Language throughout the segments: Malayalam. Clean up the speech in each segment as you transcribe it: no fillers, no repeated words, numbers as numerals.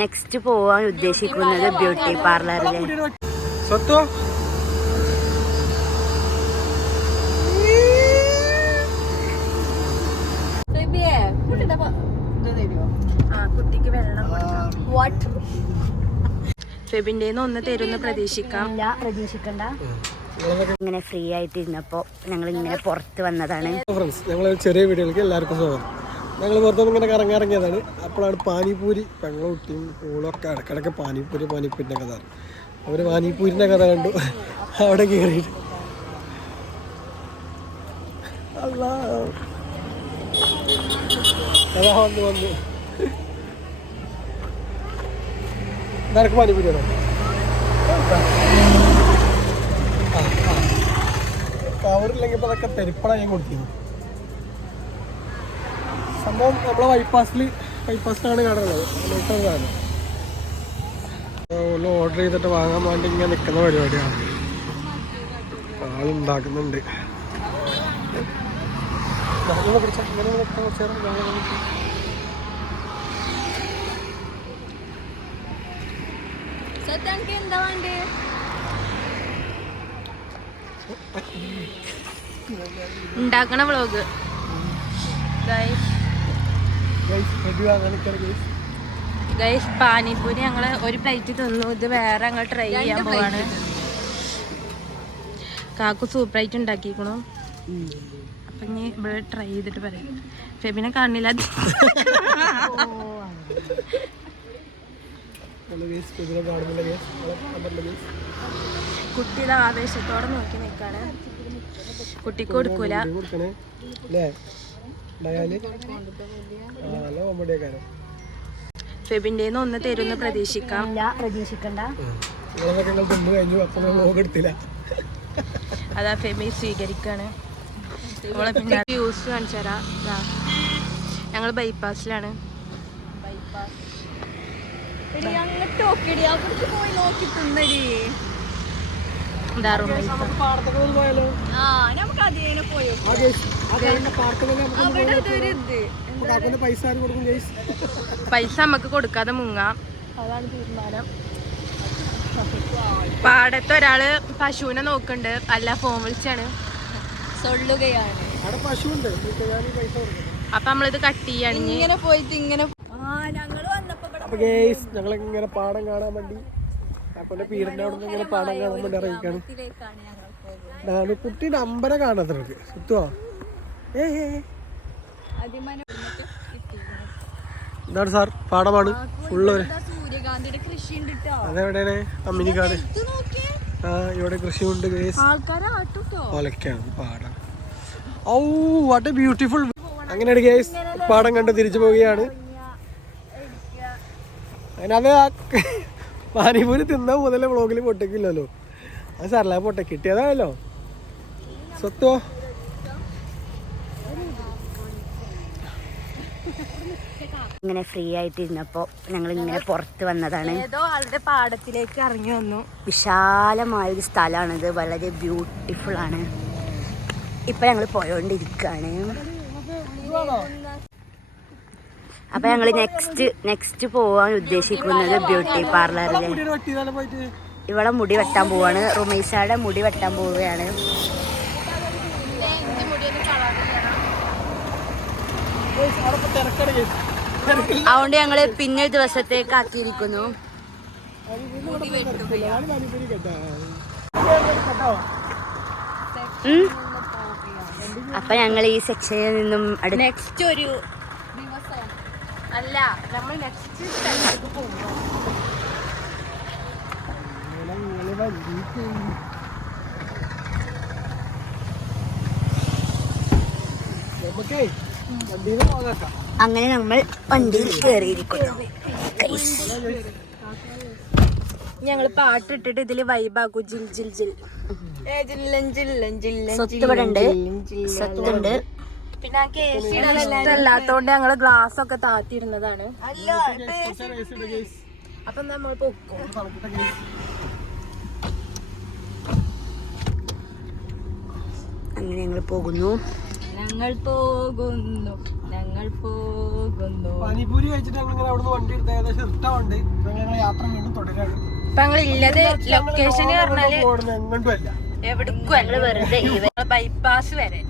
നെക്സ്റ്റ് പോവാൻ ഉദ്ദേശിക്കുന്നത് ബ്യൂട്ടി പാർലറിൽ. കുട്ടിക്ക് വെള്ളം ഫെബിന്റെന്ന് ഒന്ന് തരുന്ന പ്രതീക്ഷിക്കണ്ട. ഇങ്ങനെ ഫ്രീ ആയിട്ട് ഇരുന്നപ്പോ ഞങ്ങൾ ഇങ്ങനെ പുറത്ത് വന്നതാണ്. ഞങ്ങൾ ചെറിയ വീഡിയോയിലേക്ക് എല്ലാവർക്കും സ്വാഗതം. ഞങ്ങൾ പുറത്തുനിന്ന് ഇങ്ങനെ കറങ്ങിറങ്ങിയതാണ്. അപ്പോഴാണ് പാനിപൂരി പെങ്ങളൊട്ടിയും ഓളൊക്കെ ഇടക്കിടക്ക് പാനിപ്പൂരിൻ്റെ കഥ. അവർ പാനിപ്പൂരിൻ്റെ കഥ കണ്ടു. അവിടെ കയറിയിട്ട് അതാ വന്നു നിനക്ക് പാനിപ്പൂരിയാണോ? കവറില്ലെങ്കിൽ ഇപ്പോൾ അതൊക്കെ തെരിപ്പണ ഞാൻ കൊടുത്തിരുന്നു. സംഭവം നമ്മളെ ബൈപ്പാസിലാണ് കട ഉള്ളത്. ലോട്ടറാണ് ഓർഡർ ചെയ്തിട്ട് വാങ്ങാൻ വേണ്ടി ഇങ്ങനെ നിൽക്കുന്ന പരിപാടിയാണ്. ആളുണ്ടാക്കുന്നുണ്ട്. ഉണ്ടാക്കണ വ്ളോഗ് ഗൈസ്, പാനിപ്പൂരി ഞങ്ങള് ഒരു പ്ലേറ്റ് തിന്നു. ഇത് വേറെ ഞങ്ങൾ ട്രൈ ചെയ്യാൻ പോവാണ്. കാക്കു സൂപ്പറായിട്ട് ഉണ്ടാക്കിക്കണു. അപ്പൊ ഇനി ഇവിടെ ട്രൈ ചെയ്തിട്ട് പറയാം. ഫെബിനെ കാണില്ല. കുട്ടിയുടെ ആവേശത്തോടെ നോക്കി നിൽക്കാണ്. കുട്ടിക്ക് കൊടുക്കൂല. ഫെബിന്റെന്ന് ഒന്ന് തരുന്ന പ്രതീക്ഷിക്കണ്ട. അതാ ഫെബി സ്വീകരിക്കാണ്. നമ്മളെ പിന്നെ വ്യൂസ് കാണിച്ചു തരാം. ഞങ്ങൾ ബൈപ്പാസിലാണ്. പൈസ നമുക്ക് കൊടുക്കാതെ മുങ്ങാം, അതാണ് തീരുമാനം. പാടത്ത് ഒരാള് പശുവിനെ നോക്കണ്ട്. അല്ല, ഫോൺ വിളിച്ചാണ് സൊല്ലുകയാണ്. അപ്പൊ നമ്മളിത് കട്ട് ചെയ്യാണ്. ഇങ്ങനെ പോയിട്ട് ഇങ്ങനെ ഞങ്ങളിങ്ങനെ പാടം കാണാൻ വേണ്ടി അപ്പൊ പീടിന്റെ അവിടെ നിന്ന് ഇങ്ങനെ പാടം കാണാൻ വേണ്ടി അറിയിക്കാണ്. കുട്ടീന്റെ അമ്പലം കാണാത്തവർക്ക് സുത്തുവോ? എന്താണ് സാർ? പാടമാണ് ഫുള്ള്. അതെവിടെയാണ്? അമ്മിനിക്കാട്. ഇവിടെ കൃഷിയുണ്ട്. ഒലക്കാണ് പാടം. ഓ, വാട്ട് എ ബ്യൂട്ടിഫുൾ. അങ്ങനെയാണ് ഗേസ്, പാടം കണ്ട് തിരിച്ചു പോവുകയാണ്. അതിനത് പാനിപൂരി തിന്നാൻ മുതലേ വ്ളോഗിൽ പൊട്ടക്കില്ലല്ലോ. അത് സാറല്ല, പൊട്ട കിട്ടിയതാണല്ലോ. സ്വത്തോ ഇങ്ങനെ ഫ്രീ ആയിട്ട് ഇരുന്നപ്പോ ഞങ്ങൾ ഇങ്ങനെ പുറത്ത് വന്നതാണ്. ഏതോ ആളുടെ പാടത്തിലേക്ക് ഇറങ്ങി വന്നു. വിശാലമായൊരു സ്ഥലമാണിത്. വളരെ ബ്യൂട്ടിഫുൾ ആണ്. ഇപ്പൊ ഞങ്ങൾ പോയോണ്ടിരിക്കാണ്. അപ്പൊ ഞങ്ങള് നെക്സ്റ്റ് പോവാൻ ഉദ്ദേശിക്കുന്നത് ബ്യൂട്ടി പാർലറിൽ. ഇവിടെ മുടി വെട്ടാൻ പോവാണ്. റുമൈസയുടെ മുടി വെട്ടാൻ പോവുകയാണ്. അതുകൊണ്ട് ഞങ്ങള് പിന്നെ ദിവസത്തേക്ക് ആക്കിയിരിക്കുന്നു. അപ്പൊ ഞങ്ങൾ ഈ സെക്ഷനിൽ നിന്നും നെക്സ്റ്റ് ഒരു അല്ല, നമ്മൾ നെക്സ്റ്റ് സ്ഥലത്തേക്ക് പോകുന്നു. അങ്ങനെ നമ്മൾ വണ്ടിയിൽ കയറിയിരിക്കുന്നു. ഞങ്ങൾ പാട്ടിട്ടിട്ട് ഇതില് വൈബാക്കും. ജിൽ ജിൽ ജിൽ. സ്വത്തുണ്ട്. പിന്നെ ഇഷ്ടമല്ലാത്തോണ്ട് ഞങ്ങള് ഗ്ലാസ് ഒക്കെ താത്തിയിരുന്നതാണ്. അപ്പൊ നമ്മൾ പൊക്കും. അങ്ങനെ ഞങ്ങൾ പോകുന്നു. ഞങ്ങൾ പോകുന്നു പാനിപൂരി കഴിച്ചിട്ട് ഞങ്ങൾ അവിടുന്ന് വണ്ടി എടുത്ത് ഏകദേശം ഇഷ്ടമുണ്ട്. ഞങ്ങൾ യാത്ര വീണ്ടും തുടരാണ്. ലൊക്കേഷൻ എങ്ങോട്ടും അല്ല, എവിടേക്കും വെറുതെ ബൈപ്പാസ് വരെ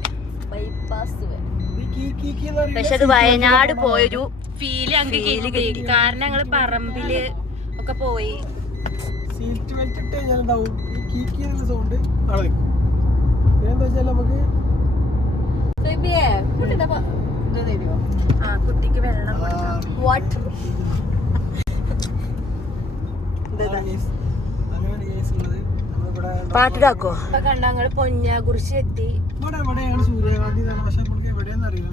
പക്ഷെ അത് വയനാട് പോയൊരു ഫീല് ഞങ്ങൾക്ക് കാരണം ഞങ്ങള് പറമ്പില് ഒക്കെ പോയി. സീറ്റ് ബെൽറ്റ് ഇട്ട് കഴിഞ്ഞാൽ എന്താവും, ഈ കീക്കി എന്നുള്ള സൗണ്ട് അവിടെ നിൽക്കും. പിന്നെന്താ വെച്ചാൽ നമുക്ക് കുട്ടിക്ക് വെള്ളം പാട്ടിടാക്കോ കണ്ട ഞങ്ങള് പൊന്നാകുറിശി എത്തി. സൂര്യകാന്തി പക്ഷെ നമുക്ക് എവിടെയാന്ന് അറിയില്ല,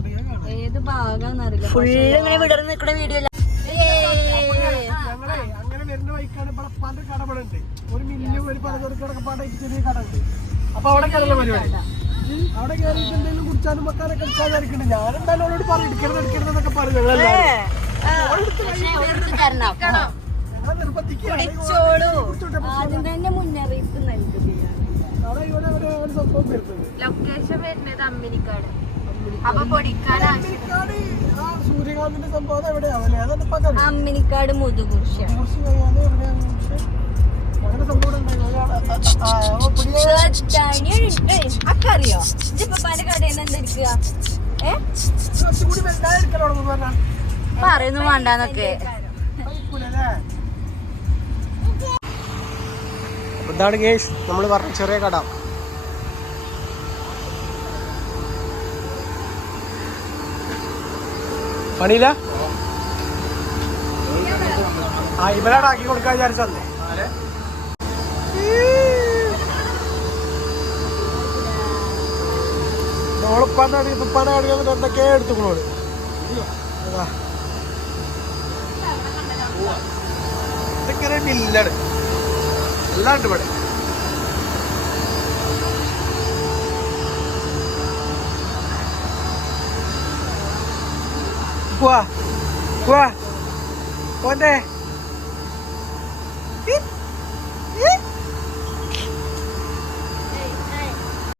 ഏത് ഭാഗാന്നറിയില്ല. ഫുള്ള് ഇങ്ങനെ വിടർന്ന് നിൽക്കുന്ന വീഡിയോ ഞങ്ങളെ അങ്ങനെ വരുന്ന വഴിക്കാണ് ഇവിടെ പല കടകളുണ്ട്. ഒരു മില്ലും ഒരു പലചരക്കടൊക്കെ പാടായിട്ട് ചെറിയ കട ഉണ്ട്. അപ്പൊ അവിടെ കയറുന്ന പരിപാടി, അവിടെ കയറിയിട്ട് എന്തെങ്കിലും കുടിച്ചാലും വെക്കാനൊക്കെ എടുക്കാതിരിക്കുന്നുണ്ട്. ഞാനെന്തായാലും അവളോട് പറഞ്ഞു എടുക്കരുതെന്നൊക്കെ പറഞ്ഞു. മുന്നറിയിപ്പ് സംഭവം വരുന്നത് ലൊക്കേഷൻ വരുന്നത് അമ്മിനിക്കാട്. സൂര്യകാന്തിന്റെ സംഭവം എവിടെയാവല്ലേ, അതൊന്നും അമ്മിനിക്കാട് മുതുകുറിശി അങ്ങനെ സംഭവം അറിയോ ഇപ്പപ്പാന്റെ കടയിൽ എന്തെടുക്കുക കൂടി വെല്ലാതിരിക്കലോടൊന്നും പറയുന്നു വേണ്ടാന്നൊക്കെ. ഇതാണ് ഗേഷ് നമ്മൾ പറഞ്ഞ ചെറിയ കട. പണിയില്ല ഇവരാണ് ആക്കി കൊടുക്കാൻ വിചാരിച്ചല്ലേ. നമ്മളിപ്പാൻ്റെ കടയിൽ വന്നിട്ട് എന്തൊക്കെയാ എടുത്തുകൊള്ളു. ഇതൊക്കെ മില്ലാണ് എല്ലാം ഉണ്ട് ഇവിടെ. പോവാ പോവാ പോന്റെ